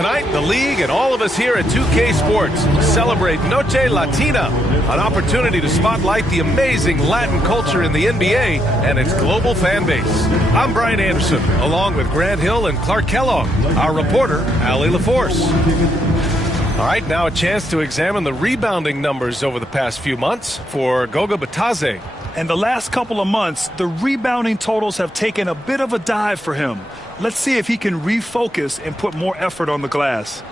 tonight, the league and all of us here at 2K Sports celebrate Noche Latina, an opportunity to spotlight the amazing Latin culture in the NBA and its global fan base. I'm Brian Anderson, along with Grant Hill and Clark Kellogg, our reporter, Allie LaForce. All right, now a chance to examine the rebounding numbers over the past few months for Goga Bitadze. And the last couple of months, the rebounding totals have taken a bit of a dive for him. Let's see if he can refocus and put more effort on the glass.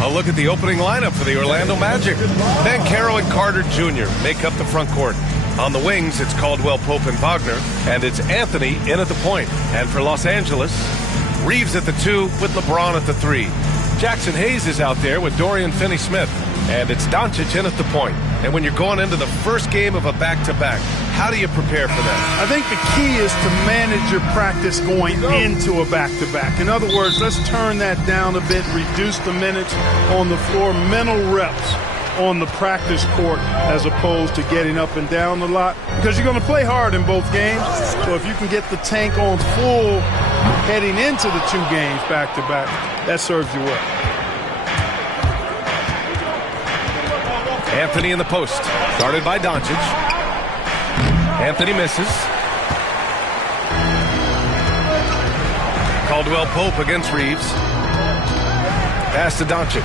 A look at the opening lineup for the Orlando Magic. Banchero and Carter Jr. make up the front court. On the wings, it's Caldwell Pope and Wagner, and it's Anthony in at the point. And for Los Angeles, Reeves at the 2 with LeBron at the 3. Jackson Hayes is out there with Dorian Finney-Smith, and it's Doncic in at the point. And when you're going into the first game of a back-to-back, how do you prepare for that? I think the key is to manage your practice going into a back-to-back. In other words, let's turn that down a bit, reduce the minutes on the floor, mental reps on the practice court as opposed to getting up and down a lot, because you're going to play hard in both games. So if you can get the tank on full heading into the 2 games back-to-back, that serves you well. Anthony in the post, guarded by Doncic. Anthony misses. Caldwell Pope against Reeves. Pass to Doncic.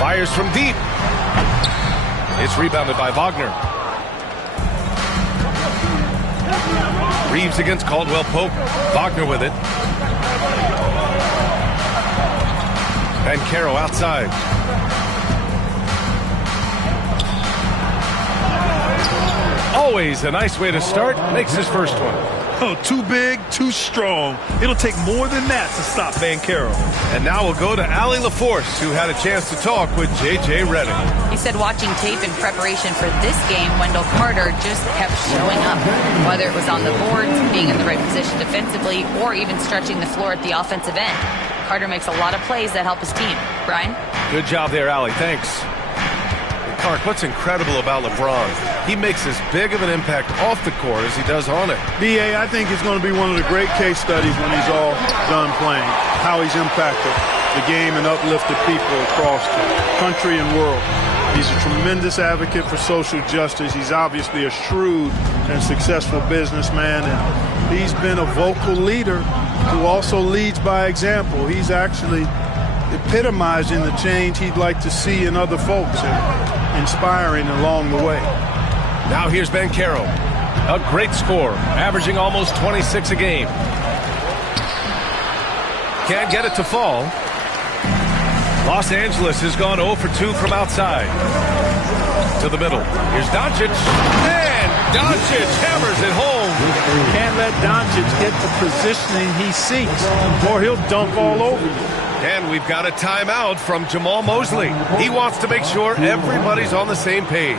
Fires from deep. It's rebounded by Wagner. Reeves against Caldwell Pope. Wagner with it. Banchero outside. Always a nice way to start. Makes his first one. Oh, too big, too strong. It'll take more than that to stop Banchero. And now we'll go to Allie LaForce, who had a chance to talk with J.J. Redick. He said watching tape in preparation for this game, Wendell Carter just kept showing up. Whether it was on the boards, being in the right position defensively, or even stretching the floor at the offensive end. Carter makes a lot of plays that help his team. Brian? Good job there, Allie. Thanks. And Clark, what's incredible about LeBron? He makes as big of an impact off the court as he does on it. B.A., I think it's going to be one of the great case studies when he's all done playing, how he's impacted the game and uplifted people across the country and world. He's a tremendous advocate for social justice. He's obviously a shrewd and successful businessman, and he's been a vocal leader who also leads by example. He's actually epitomizing the change he'd like to see in other folks and inspiring along the way. Now here's Banchero, a great scorer, averaging almost 26 a game. Can't get it to fall. Los Angeles has gone 0 for 2 from outside. To the middle. Here's Doncic. And Doncic hammers it home. Can't let Doncic get the positioning he seeks, or he'll dunk all over you. And we've got a timeout from Jamal Mosley. He wants to make sure everybody's on the same page.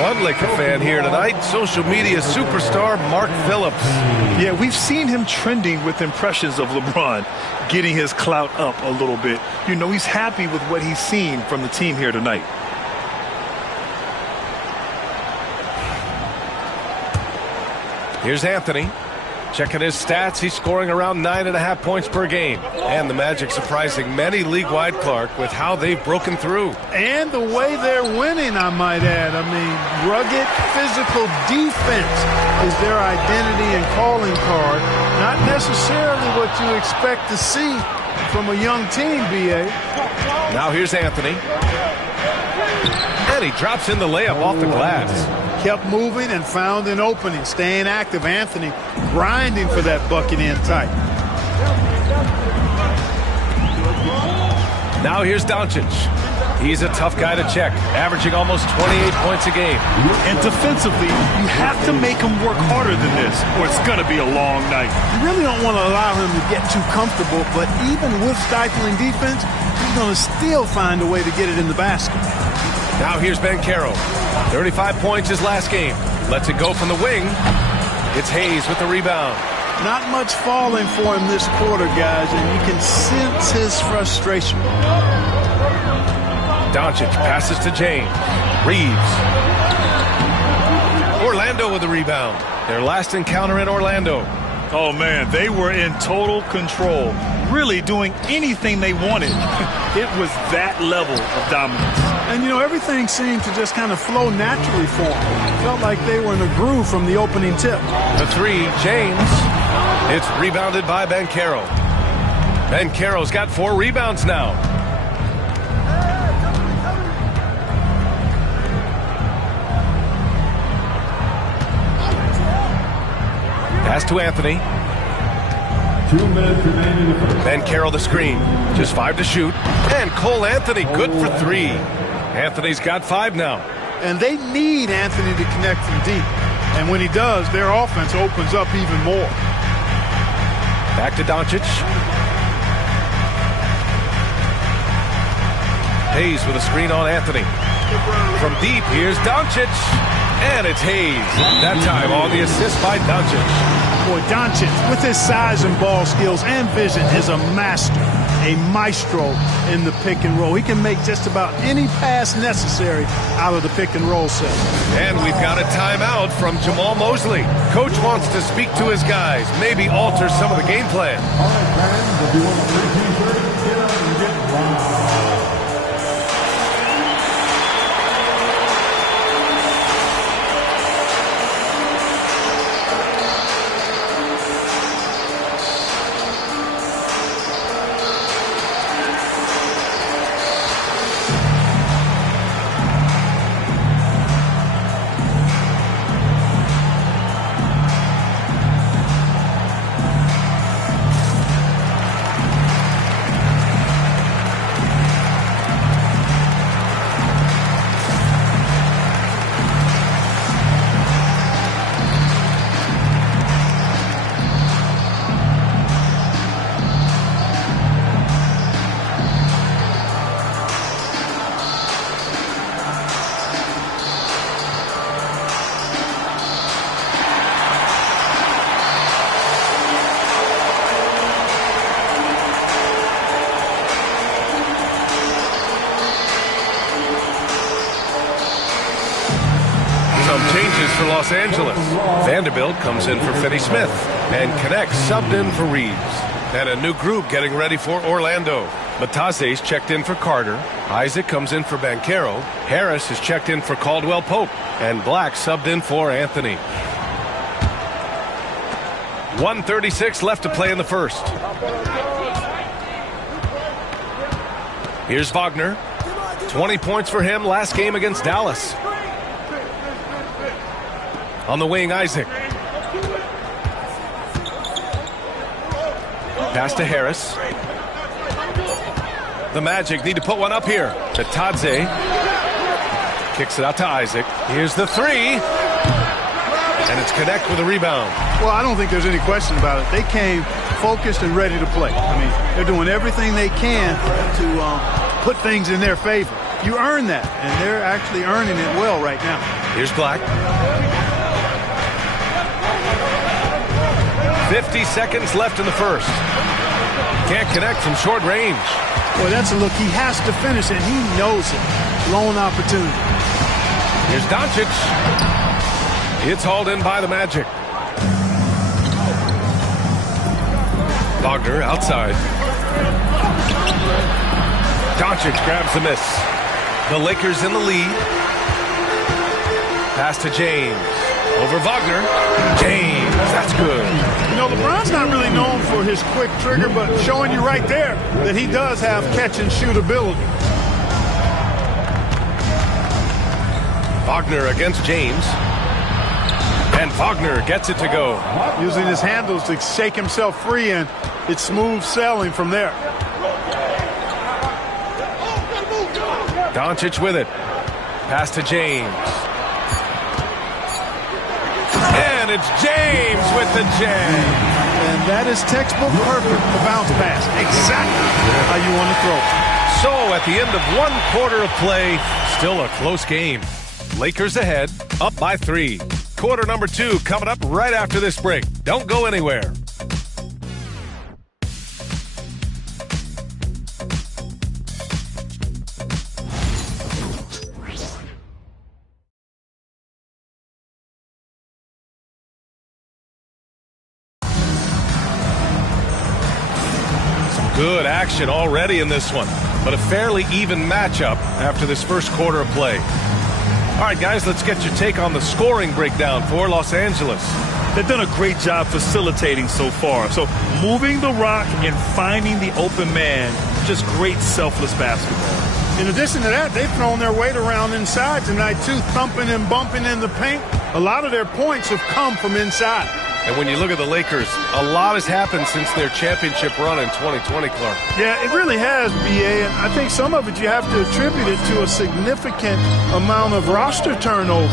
One Laker fan here tonight, social media superstar Mark Phillips. Yeah, we've seen him trending with impressions of LeBron, getting his clout up a little bit. You know, he's happy with what he's seen from the team here tonight. Here's Anthony. Checking his stats, he's scoring around 9.5 points per game. And the Magic surprising many league-wide, Clark, with how they've broken through. And the way they're winning, I might add. I mean, rugged physical defense is their identity and calling card. Not necessarily what you expect to see from a young team, B.A. Now here's Anthony. And he drops in the layup off the glass. Kept moving and found an opening. Staying active. Anthony grinding for that bucket in tight. Now here's Doncic. He's a tough guy to check, averaging almost 28 points a game. And defensively, you have to make him work harder than this, or it's going to be a long night. You really don't want to allow him to get too comfortable, but even with stifling defense, he's going to still find a way to get it in the basket. Now here's Banchero. 35 points his last game. Lets it go from the wing. It's Hayes with the rebound. Not much falling for him this quarter, guys, and you can sense his frustration. Doncic passes to James. Reeves. Orlando with the rebound. Their last encounter in Orlando. Oh, man, they were in total control, really doing anything they wanted. It was that level of dominance. And, you know, everything seemed to just kind of flow naturally for them. Felt like they were in a groove from the opening tip. The three, James. It's rebounded by Banchero. Banchero's got 4 rebounds now. Pass to Anthony. 2 minutes remaining in the first. Banchero the screen. Just 5 to shoot. And Cole Anthony good for 3. Anthony's got 5 now. And they need Anthony to connect from deep. And when he does, their offense opens up even more. Back to Doncic. Hayes with a screen on Anthony. From deep, here's Doncic. And it's Hayes. That time on the assist by Doncic. Boy, Doncic, with his size and ball skills and vision, is a master, a maestro in the pick and roll. He can make just about any pass necessary out of the pick and roll set. And we've got a timeout from Jamal Mosley. Coach wants to speak to his guys, maybe alter some of the game plan. All right, fans, if you want 13:30, get up and get wild. Changes for Los Angeles. Vanderbilt comes in for Finney Smith, and Connect subbed in for Reeves. And a new group getting ready for Orlando. Matase's checked in for Carter. Isaac comes in for Banchero. Harris is checked in for Caldwell Pope. And Black subbed in for Anthony. 1:36 left to play in the first. Here's Wagner. 20 points for him last game against Dallas. On the wing, Isaac. Pass to Harris. The Magic need to put one up here. To Tadze. Kicks it out to Isaac. Here's the three. And it's Connect with a rebound. Well, I don't think there's any question about it. They came focused and ready to play. I mean, they're doing everything they can to put things in their favor. You earn that, and they're actually earning it well right now. Here's Black. 50 seconds left in the first. Can't connect from short range. Boy, that's a look. He has to finish it. He knows it. Lone opportunity. Here's Doncic. It's hauled in by the Magic. Wagner outside. Doncic grabs the miss. The Lakers in the lead. Pass to James. Over Wagner. James, that's good. You know, LeBron's not really known for his quick trigger, but showing you right there that he does have catch-and-shoot ability. Wagner against James. And Wagner gets it to go. Using his handles to shake himself free, and it's smooth sailing from there. Doncic with it. Pass to James. And it's James with the jam. And that is textbook perfect, the bounce pass. Exactly how you want to throw. So at the end of one quarter of play, still a close game. Lakers ahead, up by 3. Quarter number 2 coming up right after this break. Don't go anywhere. Good action already in this one, but a fairly even matchup after this first quarter of play. All right, guys, let's get your take on the scoring breakdown for Los Angeles. They've done a great job facilitating so far. So moving the rock and finding the open man, just great selfless basketball. In addition to that, they've thrown their weight around inside tonight, too, thumping and bumping in the paint. A lot of their points have come from inside. And when you look at the Lakers, a lot has happened since their championship run in 2020, Clark. Yeah, it really has, B.A., and I think some of it you have to attribute it to a significant amount of roster turnover.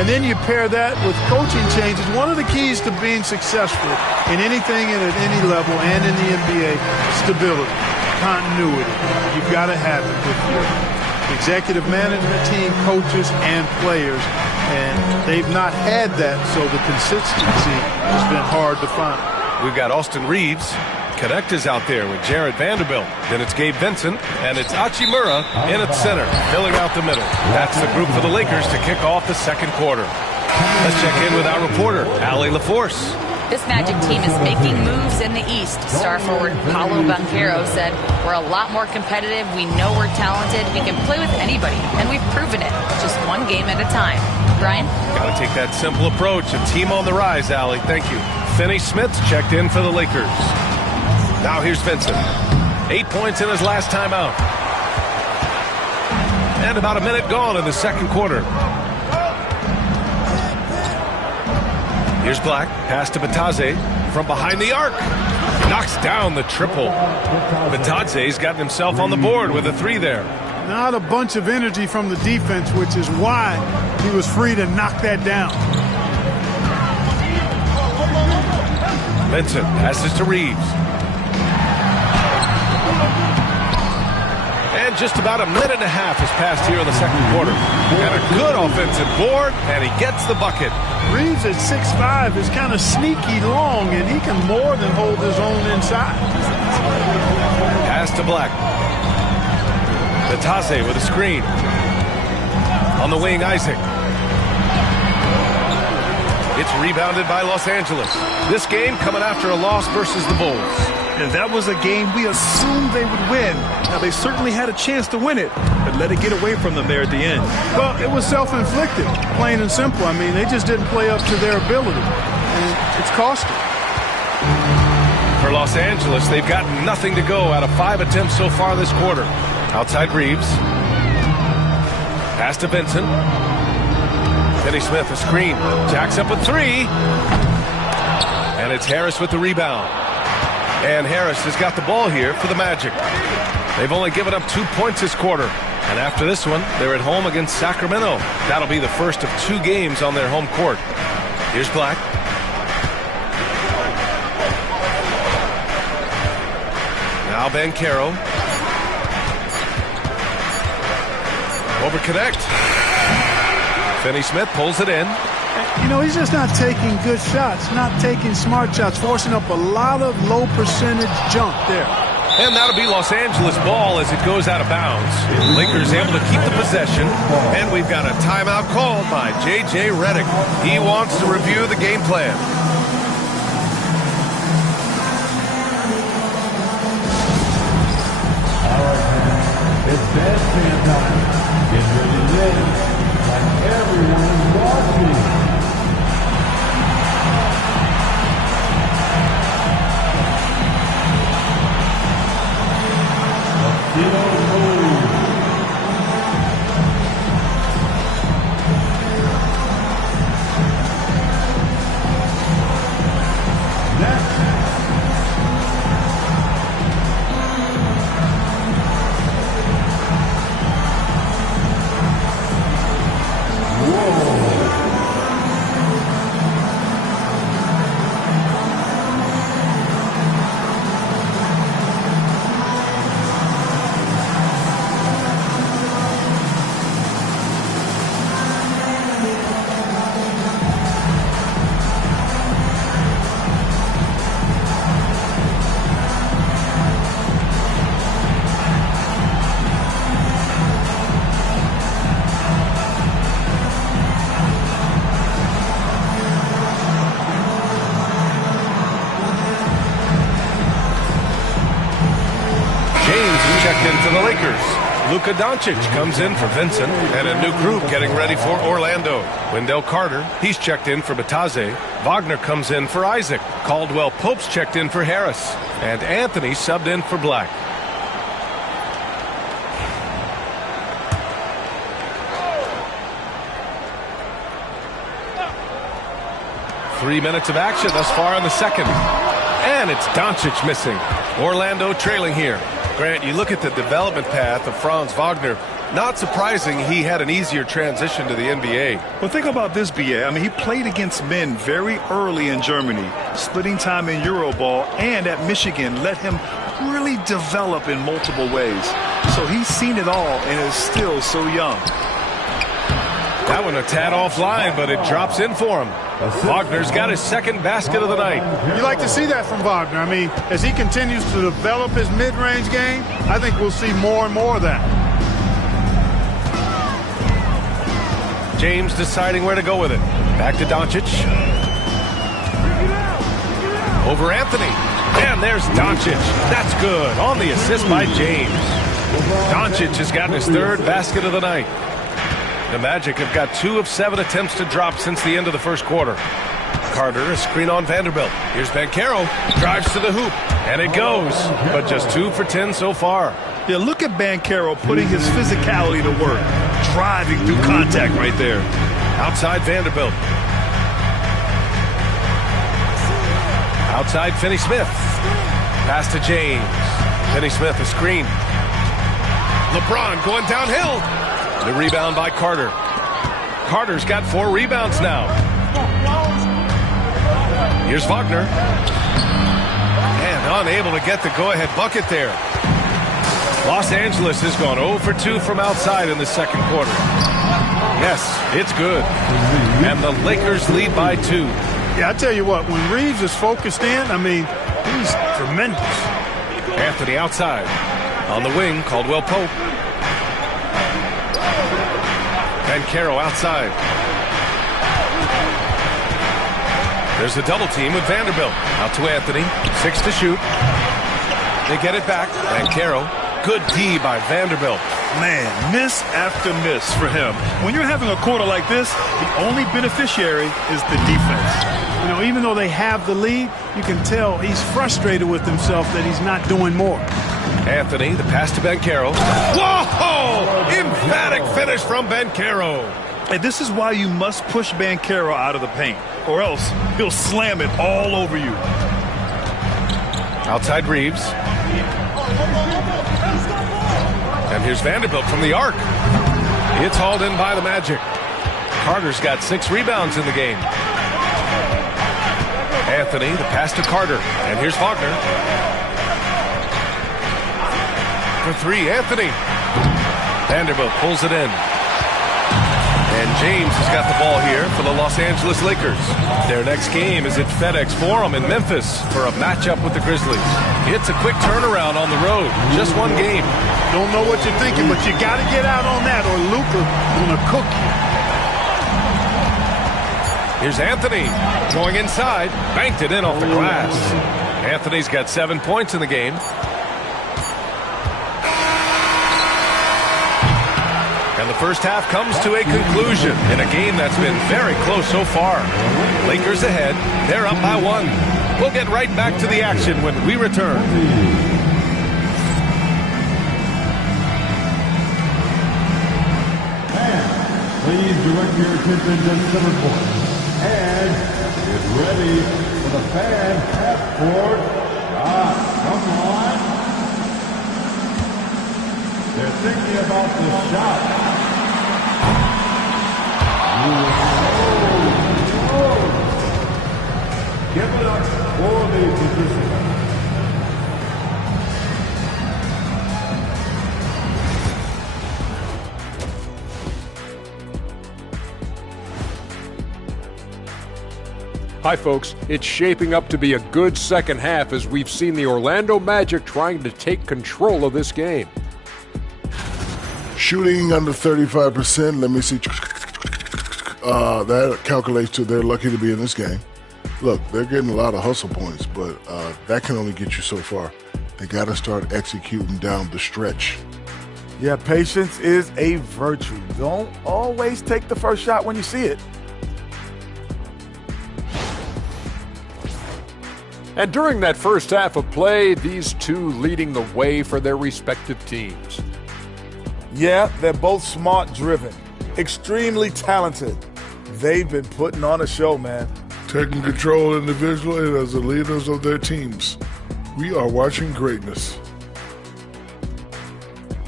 And then you pair that with coaching changes. One of the keys to being successful in anything and at any level and in the NBA, stability, continuity. You've got to have it with your executive management team, coaches, and players. And they've not had that, so the consistency has been hard to find. We've got Austin Reeves. Connect is out there with Jared Vanderbilt. Then it's Gabe Vincent, and it's Hachimura in at center, filling out the middle. That's the group for the Lakers to kick off the second quarter. Let's check in with our reporter, Allie LaForce. This Magic team is making moves in the East. Star forward Paolo Banchero said, "We're a lot more competitive. We know we're talented. We can play with anybody, and we've proven it. Just one game at a time." Brian? Got to take that simple approach. A team on the rise, Allie. Thank you. Finney Smith's checked in for the Lakers. Now here's Vincent. 8 points in his last time out. And about a minute gone in the second quarter. Here's Black. Pass to Batadze from behind the arc. Knocks down the triple. Batadze's gotten himself on the board with a 3 there. Not a bunch of energy from the defense, which is why he was free to knock that down. Vincent passes to Reeves. And just about a minute and a half has passed here in the second quarter. And a good offensive board, and he gets the bucket. Reeves at 6'5" is kind of sneaky long, and he can more than hold his own inside. Pass to Black. Batadze with a screen. On the wing, Isaac. It's rebounded by Los Angeles. This game coming after a loss versus the Bulls. And that was a game we assumed they would win. Now, they certainly had a chance to win it, but let it get away from them there at the end. Well, it was self-inflicted, plain and simple. I mean, they just didn't play up to their ability, and it's costing. For Los Angeles, they've got nothing to go out of 5 attempts so far this quarter. Outside Reeves. Pass to Vincent. Finney Smith, a screen. Jacks up a 3. And it's Harris with the rebound. And Harris has got the ball here for the Magic. They've only given up 2 points this quarter. And after this one, they're at home against Sacramento. That'll be the first of 2 games on their home court. Here's Black. Now Banchero. Over connect. Finney Smith pulls it in. You know, he's just not taking good shots, not taking smart shots, forcing up a lot of low percentage jump there. And that'll be Los Angeles ball as it goes out of bounds. Lakers able to keep the possession. And we've got a timeout called by J.J. Redick. He wants to review the game plan. Bandstand time. Get ready to dance like everyone's watching. Checked in for the Lakers. Luka Doncic comes in for Vincent, and a new group getting ready for Orlando. Wendell Carter, he's checked in for Bataze. Wagner comes in for Isaac. Caldwell Pope's checked in for Harris. And Anthony subbed in for Black. Three minutes of action thus far in the second. And it's Doncic missing. Orlando trailing here. Grant, you look at the development path of Franz Wagner, not surprising he had an easier transition to the NBA. Well, think about this, B.A. I mean, he played against men very early in Germany, splitting time in Euroball, and at Michigan let him really develop in multiple ways. So he's seen it all and is still so young. That one a tad offline, but it drops in for him. Wagner's got his second basket of the night. You like to see that from Wagner. I mean, as he continues to develop his mid-range game, I think we'll see more and more of that. James deciding where to go with it. Back to Doncic. Over Anthony. And there's Doncic. That's good. On the assist by James. Doncic has gotten his third basket of the night. The Magic have got 2 of 7 attempts to drop since the end of the first quarter. Carter, a screen on Vanderbilt. Here's Banchero. Drives to the hoop. And it goes. But just 2 for 10 so far. Yeah, look at Banchero putting his physicality to work. Driving through contact right there. Outside Vanderbilt. Outside Finney-Smith. Pass to James. Finney-Smith a screen. LeBron going downhill. The rebound by Carter. Carter's got 4 rebounds now. Here's Wagner. And unable to get the go-ahead bucket there. Los Angeles has gone 0 for 2 from outside in the second quarter. Yes, it's good. And the Lakers lead by 2. Yeah, I tell you what, when Reeves is focused in, I mean, he's tremendous. Anthony outside. On the wing, Caldwell Pope. Banchero outside. There's a double team with Vanderbilt. Out to Anthony. 6 to shoot. They get it back. Banchero. Good D by Vanderbilt. Man, miss after miss for him. When you're having a quarter like this, the only beneficiary is the defense. You know, even though they have the lead, you can tell he's frustrated with himself that he's not doing more. Anthony, the pass to Banchero. Whoa! Emphatic finish from Banchero. And this is why you must push Banchero out of the paint, or else he'll slam it all over you. Outside Reeves. And here's Vanderbilt from the arc. It's hauled in by the Magic. Carter's got 6 rebounds in the game. Anthony, the pass to Carter. And here's Wagner. For 3, Anthony. Vanderbilt pulls it in. And James has got the ball here for the Los Angeles Lakers. Their next game is at FedEx Forum in Memphis for a matchup with the Grizzlies. It's a quick turnaround on the road. Just 1 game. Don't know what you're thinking, but you got to get out on that or Luka going to cook you. Here's Anthony going inside. Banked it in off the glass. Anthony's got 7 points in the game. And the first half comes to a conclusion in a game that's been very close so far. Lakers ahead. They're up by 1. We'll get right back to the action when we return. Please direct your attention to center court. And get ready for the fan half-court shot. Come on. They're thinking about the shot. Give it up for the participants. Hi, folks. It's shaping up to be a good second half as we've seen the Orlando Magic trying to take control of this game. Shooting under 35%. Let me see. That calculates to they're lucky to be in this game. Look, they're getting a lot of hustle points, but that can only get you so far. They got to start executing down the stretch. Yeah, patience is a virtue. Don't always take the first shot when you see it. And during that first half of play, these two leading the way for their respective teams. Yeah, they're both smart-driven, extremely talented. They've been putting on a show, man. Taking control individually and as the leaders of their teams. We are watching greatness.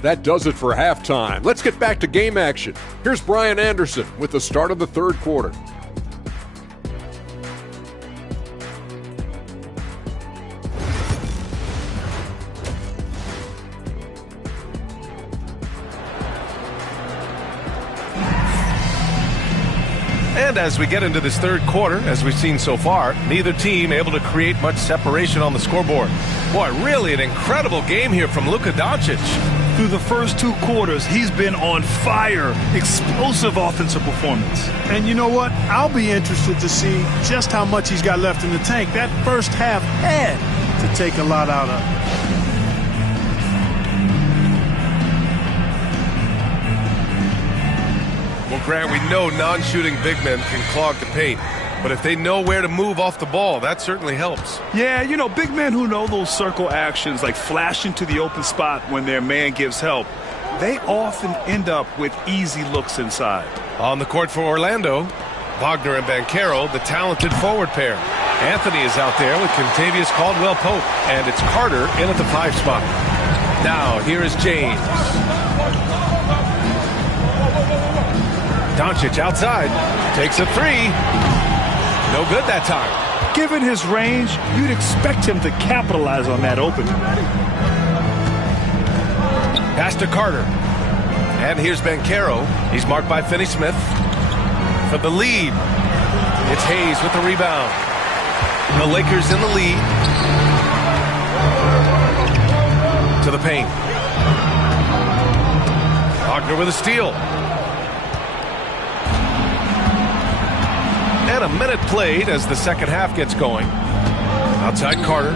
That does it for halftime. Let's get back to game action. Here's Brian Anderson with the start of the third quarter. And as we get into this third quarter, as we've seen so far, neither team able to create much separation on the scoreboard. Boy, really an incredible game here from Luka Doncic. Through the first 2 quarters, he's been on fire. Explosive offensive performance. And you know what? I'll be interested to see just how much he's got left in the tank. That first half had to take a lot out of him. Well, Grant, we know non-shooting big men can clog the paint. But if they know where to move off the ball, that certainly helps. Yeah, you know, big men who know those circle actions, like flashing to the open spot when their man gives help, they often end up with easy looks inside. On the court for Orlando, Wagner and Banchero, the talented forward pair. Anthony is out there with Kentavious Caldwell-Pope, and it's Carter in at the 5 spot. Now, here is James. Doncic outside, takes a 3. No good that time. Given his range, you'd expect him to capitalize on that opening. Pass to Carter. And here's Banchero. He's marked by Finney-Smith. For the lead, it's Hayes with the rebound. The Lakers in the lead. To the paint. Wagner with a steal. And a minute played as the second half gets going. Outside Carter.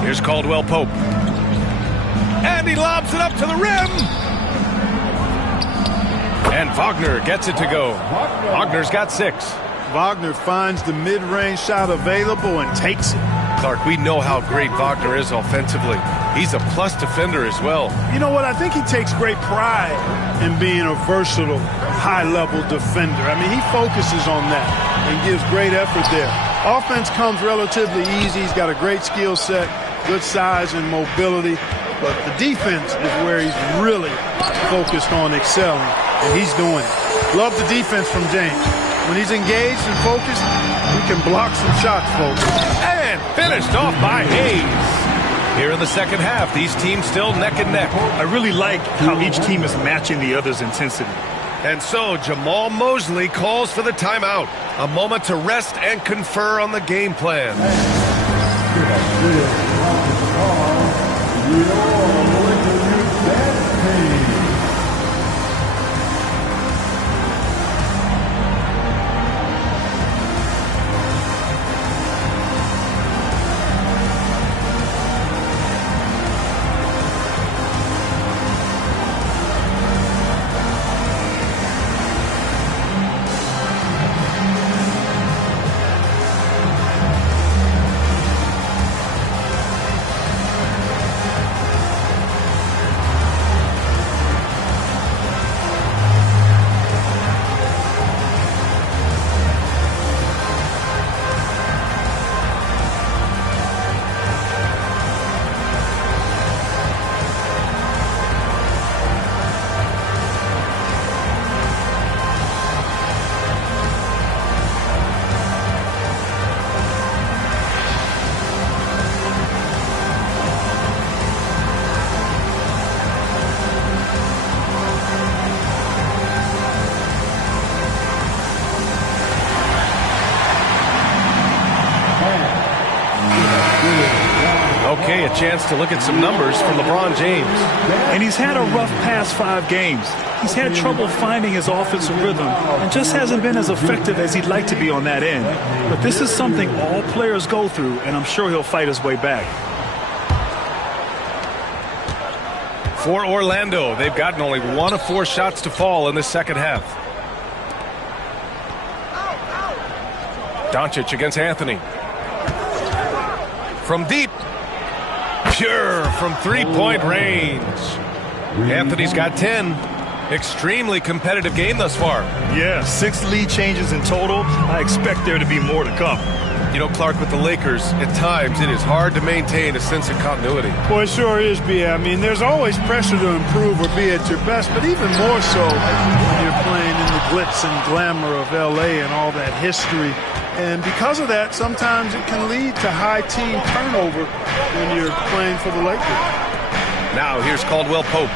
Here's Caldwell-Pope. And he lobs it up to the rim. And Wagner gets it to go. Wagner's got 6. Wagner finds the mid-range shot available and takes it. Clark, we know how great Wagner is offensively. He's a plus defender as well. You know what? I think he takes great pride in being a versatile, high-level defender. I mean, he focuses on that and gives great effort there. Offense comes relatively easy. He's got a great skill set, good size and mobility. But the defense is where he's really focused on excelling, and he's doing it. Love the defense from James. When he's engaged and focused, he can block some shots, folks. And finished off by Hayes. Here in the second half, these teams still neck and neck. I really like how each team is matching the other's intensity. And so Jamal Mosley calls for the timeout. A moment to rest and confer on the game plan. Okay, a chance to look at some numbers for LeBron James. And he's had a rough past 5 games. He's had trouble finding his offensive rhythm and just hasn't been as effective as he'd like to be on that end. But this is something all players go through, and I'm sure he'll fight his way back. For Orlando, they've gotten only 1 of 4 shots to fall in the second half. Doncic against Anthony. From deep. Pure from 3-point range. Anthony's got 10. Extremely competitive game thus far. Yeah, 6 lead changes in total. I expect there to be more to come. You know, Clark, with the Lakers, at times it is hard to maintain a sense of continuity. Well, it sure is, B. I mean, there's always pressure to improve or be at your best, but even more so when you're playing in the glitz and glamour of L.A. and all that history. And because of that, sometimes it can lead to high team turnover when you're playing for the Lakers. Now here's Caldwell Pope,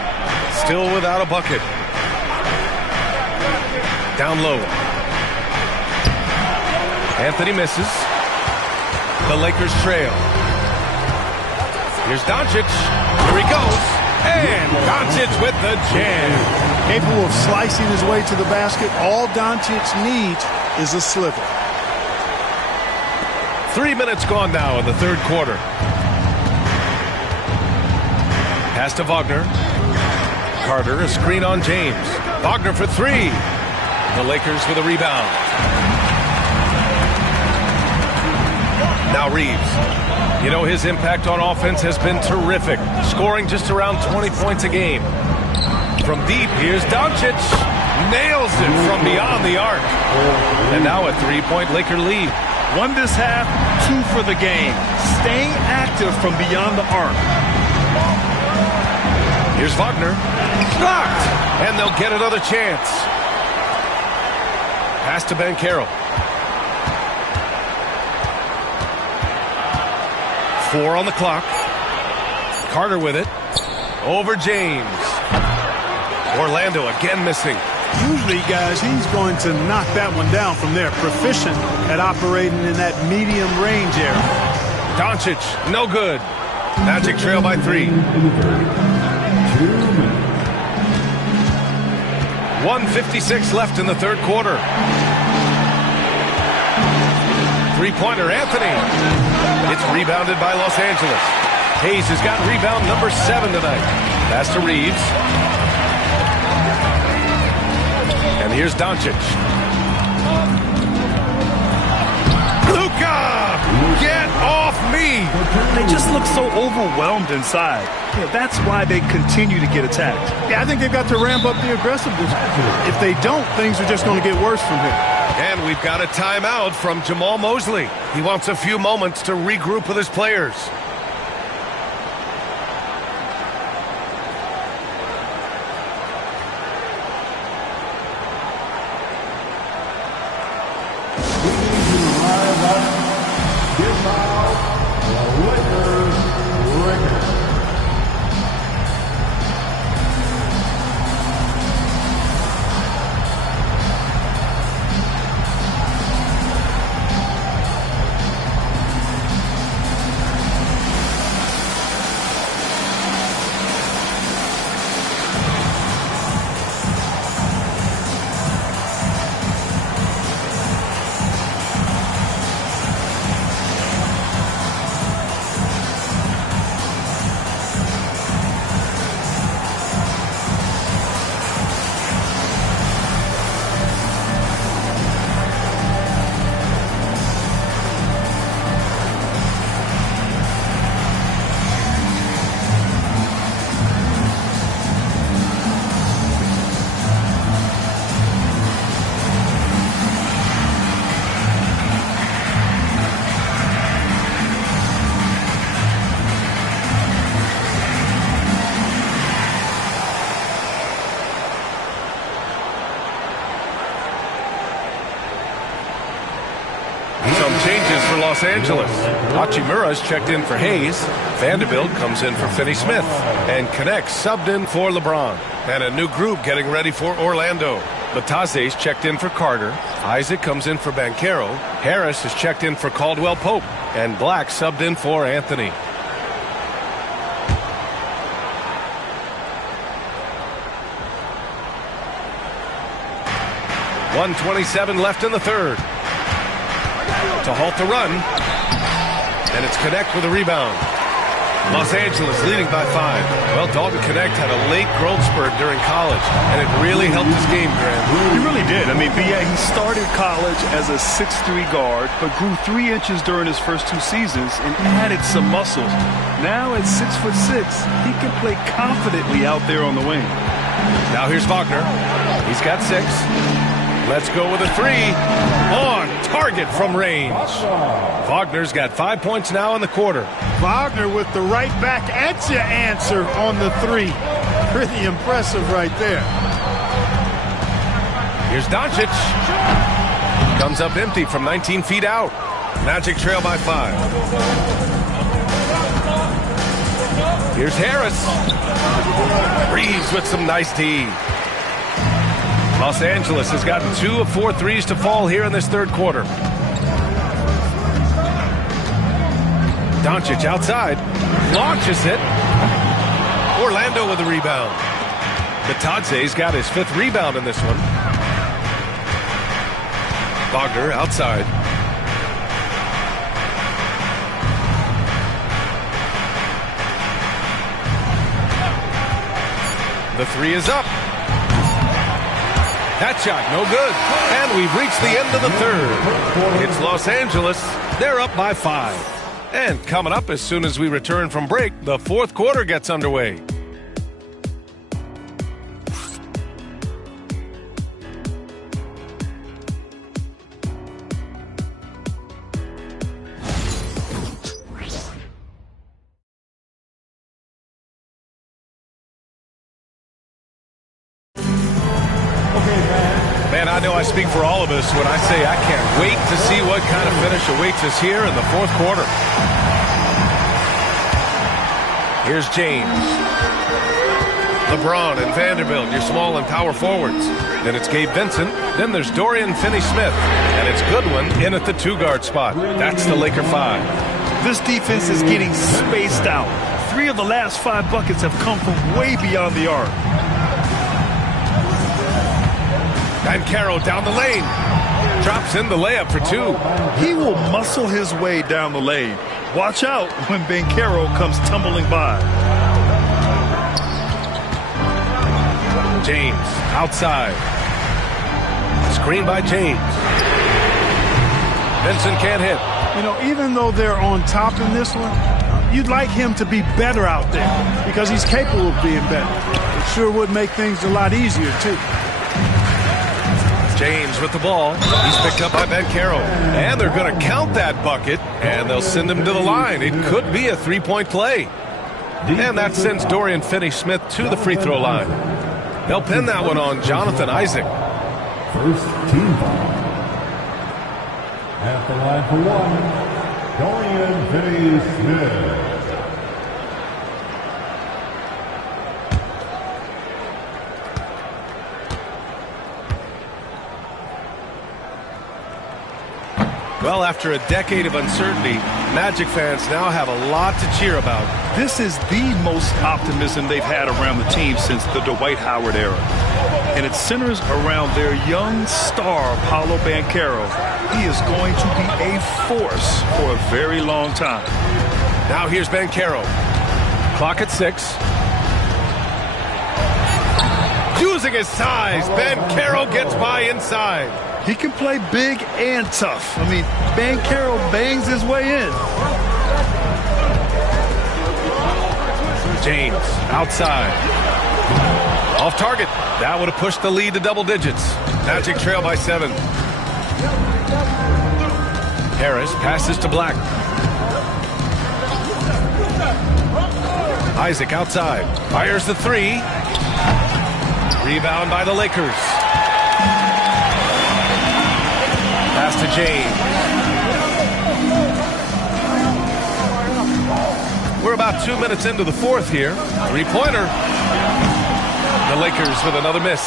still without a bucket. Down low. Anthony misses. The Lakers trail. Here's Doncic. Here he goes. And Doncic with the jam. Capable of slicing his way to the basket. All Doncic needs is a sliver. 3 minutes gone now in the third quarter. Pass to Wagner. Carter, a screen on James. Wagner for 3. The Lakers with a rebound. Now Reeves. You know, his impact on offense has been terrific, scoring just around 20 points a game. From deep, here's Doncic. Nails it from beyond the arc. And now a 3-point Laker lead. 1 this half, 2 for the game. Staying active from beyond the arc. Here's Wagner. Blocked! And they'll get another chance. Pass to Banchero. 4 on the clock. Carter with it. Over James. Orlando again missing. Usually, guys, he's going to knock that one down from there. Proficient at operating in that medium range area. Doncic, no good. Magic trail by 3. 1:56 left in the third quarter. 3-pointer, Anthony. It's rebounded by Los Angeles. Hayes has got rebound number 7 tonight. Pass to Reeves. And here's Doncic. Luka! Get off me! They just look so overwhelmed inside. Yeah, that's why they continue to get attacked. Yeah, I think they've got to ramp up the aggressiveness. If they don't, things are just going to get worse from here. And we've got a timeout from Jamal Mosley. He wants a few moments to regroup with his players. Changes for Los Angeles. Hachimura's checked in for Hayes. Vanderbilt comes in for Finney-Smith. And Connects subbed in for LeBron. And a new group getting ready for Orlando. Batase's checked in for Carter. Isaac comes in for Banchero. Harris is checked in for Caldwell Pope. And Black subbed in for Anthony. 1:27 left in the third. To halt the run. And it's Connect with a rebound. Los Angeles leading by 5. Well, Dalton Connect had a late growth spurt during college, and it really helped his game, Grant. He really did. I mean, yeah, he started college as a 6'3" guard, but grew 3 inches during his first 2 seasons and added some muscles. Now at 6'6", he can play confidently out there on the wing. Now here's Wagner. He's got 6. Let's go with a 3. On target from range. Wagner's got 5 points now in the quarter. Wagner with the right back at you answer on the 3. Pretty impressive right there. Here's Doncic. Comes up empty from 19 feet out. Magic trail by 5. Here's Harris. Reeves with some nice D. Los Angeles has gotten 2 of 4 threes to fall here in this third quarter. Doncic outside. Launches it. Orlando with the rebound. Bitadze's got his 5th rebound in this one. Wagner outside. The 3 is up. That shot, no good. And we've reached the end of the third. It's Los Angeles. They're up by 5. And coming up as soon as we return from break, the fourth quarter gets underway. Man, I know I speak for all of us when I say I can't wait to see what kind of finish awaits us here in the fourth quarter. Here's James. LeBron and Vanderbilt, your small and power forwards. Then it's Gabe Vincent. Then there's Dorian Finney-Smith. And it's Goodwin in at the 2-guard spot. That's the Laker 5. This defense is getting spaced out. 3 of the last 5 buckets have come from way beyond the arc. Banchero down the lane. Drops in the layup for 2. He will muscle his way down the lane. Watch out when Banchero comes tumbling by. James outside. Screen by James. Vincent can't hit. You know, even though they're on top in this one, you'd like him to be better out there because he's capable of being better. It sure would make things a lot easier, too. James with the ball. He's picked up by Banchero. And they're going to count that bucket, and they'll send him to the line. It could be a 3-point play. And that sends Dorian Finney-Smith to the free throw line. They'll pin that one on Jonathan Isaac. First team foul. At the line for 1, Dorian Finney-Smith. Well, after a decade of uncertainty, Magic fans now have a lot to cheer about. This is the most optimism they've had around the team since the Dwight Howard era. And it centers around their young star, Paolo Banchero. He is going to be a force for a very long time. Now here's Banchero. Clock at 6. Using his size, Banchero gets by inside. He can play big and tough. I mean, Banchero bangs his way in. James outside. Off target. That would have pushed the lead to double digits. Magic trail by 7. Harris passes to Black. Isaac outside. Fires the 3. Rebound by the Lakers. Pass to James. We're about 2 minutes into the fourth here. 3-pointer. The Lakers with another miss.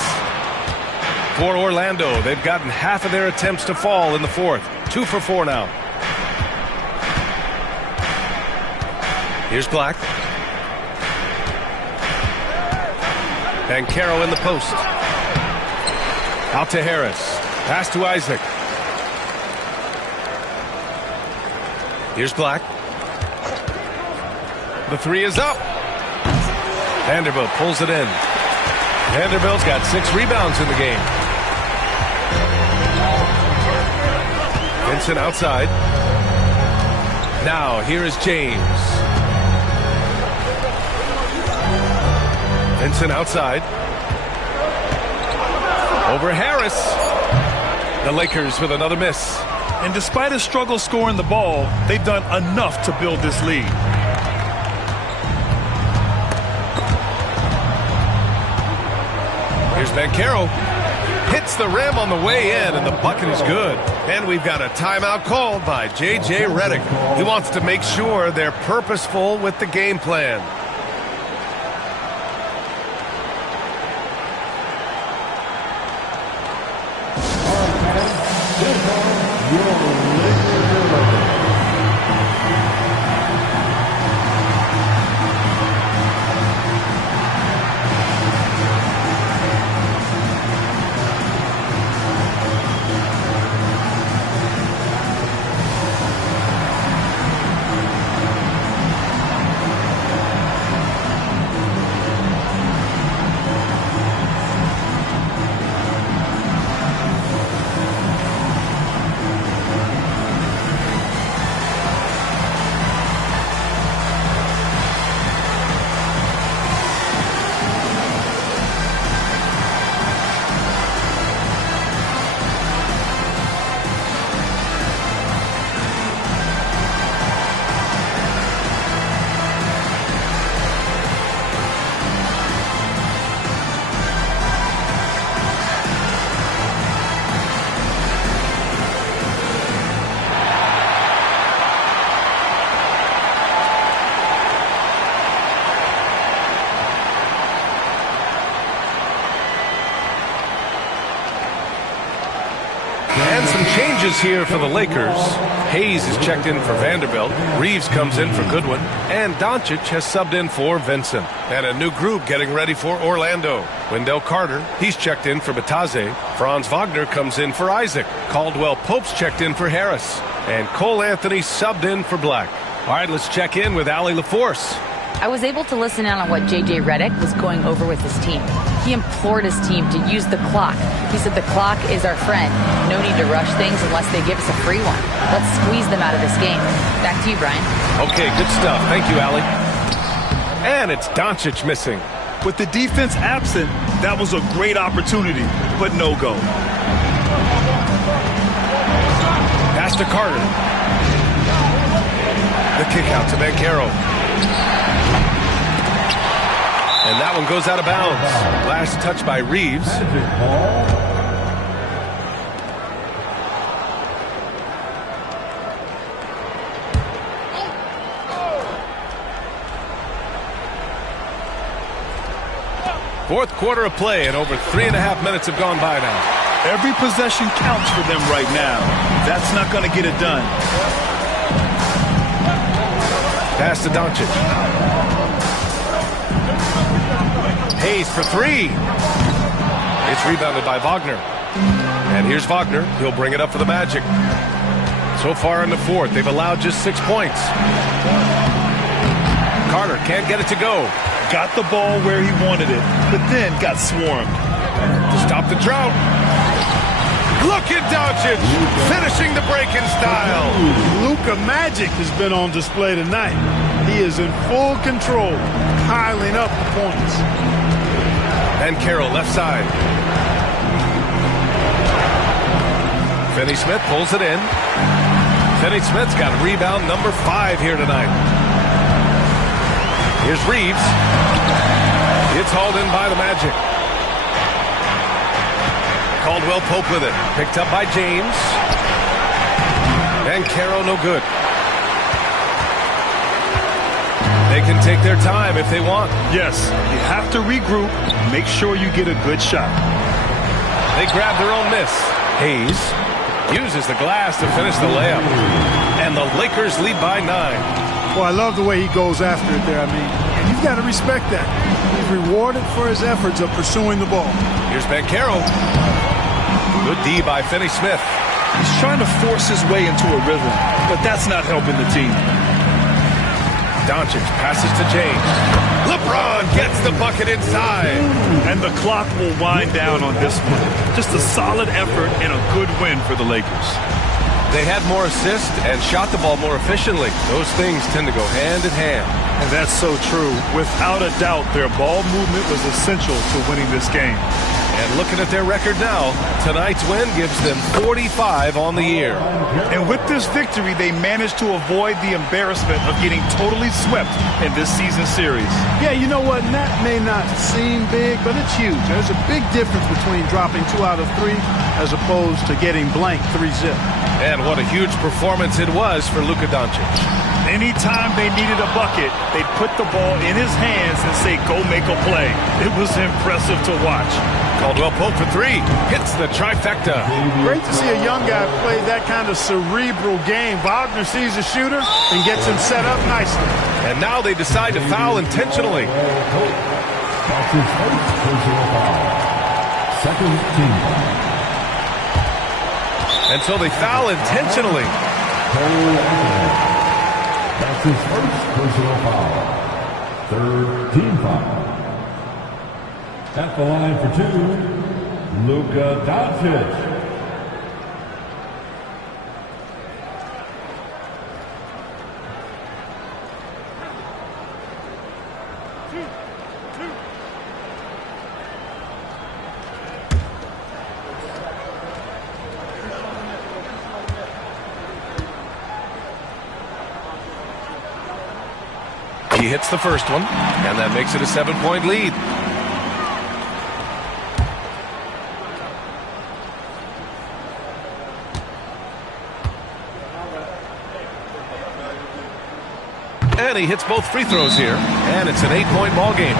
For Orlando, they've gotten half of their attempts to fall in the fourth. 2 for 4 now. Here's Black. Banchero in the post. Out to Harris. Pass to Isaac. Here's Black. The three is up. Vanderbilt pulls it in. Vanderbilt's got 6 rebounds in the game. Vincent outside. Now here is James. Vincent outside. Over Harris. The Lakers with another miss. And despite a struggle scoring the ball, they've done enough to build this lead. Here's Banchero. Hits the rim on the way in, and the bucket is good. And we've got a timeout called by J.J. Redick. He wants to make sure they're purposeful with the game plan. And some changes here for the Lakers. Hayes is checked in for Vanderbilt. Reeves comes in for Goodwin. And Doncic has subbed in for Vincent. And a new group getting ready for Orlando. Wendell Carter, he's checked in for Bataze. Franz Wagner comes in for Isaac. Caldwell Pope's checked in for Harris. And Cole Anthony subbed in for Black. All right, let's check in with Allie LaForce. I was able to listen in on what J.J. Redick was going over with his team. He implored his team to use the clock. He said the clock is our friend. No need to rush things unless they give us a free one. Let's squeeze them out of this game. Back to you, Brian. Okay, good stuff. Thank you, Allie. And it's Doncic missing. With the defense absent, that was a great opportunity, but no go. Pass to Carter. The kick out to Banchero. And that one goes out of bounds. Last touch by Reeves. Fourth quarter of play, and over 3.5 minutes have gone by now. Every possession counts for them right now. That's not going to get it done. Pass to Doncic. Hayes for three. It's rebounded by Wagner. And here's Wagner. He'll bring it up for the Magic. So far in the fourth, they've allowed just 6 points. Carter can't get it to go. Got the ball where he wanted it, but then got swarmed. To stop the drought. Look at Doncic finishing the break in style. Luka Magic has been on display tonight. He is in full control, piling up the points. And Carroll left side. Finney-Smith pulls it in. Finney-Smith's got rebound number 5 here tonight. Here's Reeves. It's hauled in by the Magic. Caldwell Pope with it. Picked up by James. And Carroll no good. They can take their time if they want. Yes, you have to regroup. Make sure you get a good shot. They grab their own miss. Hayes uses the glass to finish the layup. And the Lakers lead by 9. Well, I love the way he goes after it there. I mean, and you've got to respect that. He's rewarded for his efforts of pursuing the ball. Here's Banchero. Good D by Finney-Smith. He's trying to force his way into a rhythm, but that's not helping the team. Doncic passes to James. LeBron gets the bucket inside. And the clock will wind down on this one. Just a solid effort and a good win for the Lakers. They had more assists and shot the ball more efficiently. Those things tend to go hand in hand. And that's so true. Without a doubt, their ball movement was essential to winning this game. And looking at their record now, tonight's win gives them 45 on the year. And with this victory, they managed to avoid the embarrassment of getting totally swept in this season series. Yeah, you know what? And that may not seem big, but it's huge. There's a big difference between dropping 2 out of 3 as opposed to getting blank 3-zip. And what a huge performance it was for Luka Doncic. Anytime they needed a bucket, they'd put the ball in his hands and say, go make a play. It was impressive to watch. Caldwell Pope for 3. Hits the trifecta. Great to see a young guy play that kind of cerebral game. Wagner sees a shooter and gets him set up nicely. And now they decide to foul intentionally. That's his first personal foul. Second team foul. And so they foul intentionally. That's his first personal foul. Third team foul. At the line for 2, Luka Doncic. He hits the first one, and that makes it a 7-point lead. And he hits both free throws here, and it's an 8-point ball game.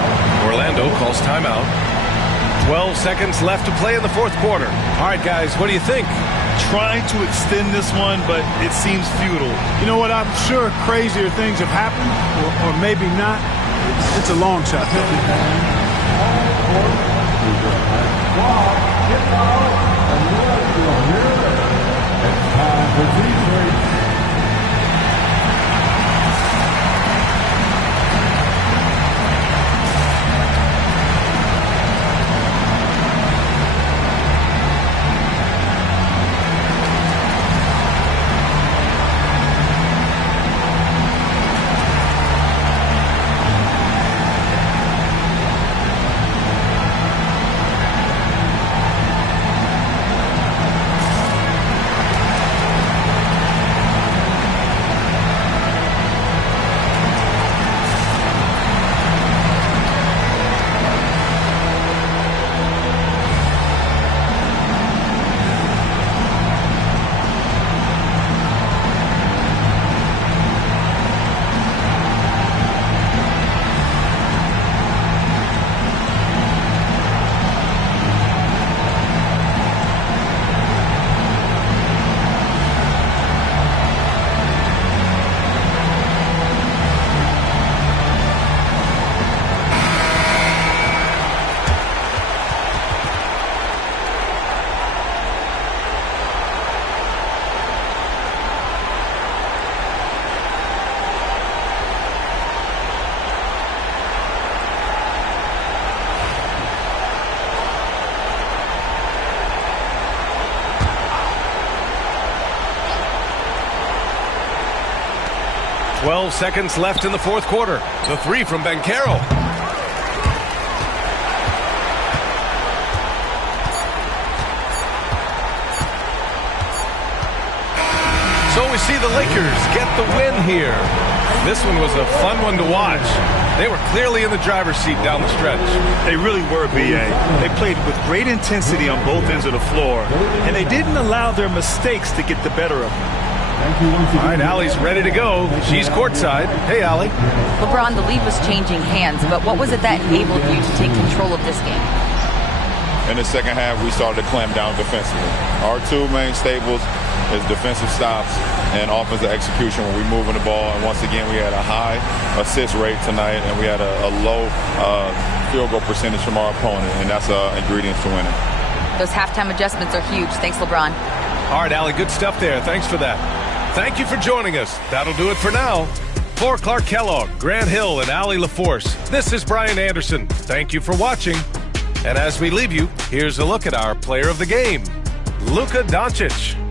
Orlando calls timeout. 12 seconds left to play in the fourth quarter. All right, guys, what do you think? Trying to extend this one, but it seems futile. You know what? I'm sure crazier things have happened, or maybe not. It's a long shot. It's time for Detroit. Seconds left in the fourth quarter. The 3 from Banchero. So we see the Lakers get the win here. This one was a fun one to watch. They were clearly in the driver's seat down the stretch. They really were, B.A. They played with great intensity on both ends of the floor, and they didn't allow their mistakes to get the better of them. All right, Allie's ready to go. She's courtside. Hey, Allie. LeBron, the lead was changing hands, but what was it that enabled you to take control of this game? In the second half, we started to clamp down defensively. Our 2 main staples is defensive stops and offensive execution when we're moving the ball. And once again, we had a high assist rate tonight, and we had a low field goal percentage from our opponent, and that's an ingredient to winning. Those halftime adjustments are huge. Thanks, LeBron. All right, Allie, good stuff there. Thanks for that. Thank you for joining us. That'll do it for now. For Clark Kellogg, Grant Hill, and Allie LaForce, this is Brian Anderson. Thank you for watching. And as we leave you, here's a look at our player of the game, Luka Doncic.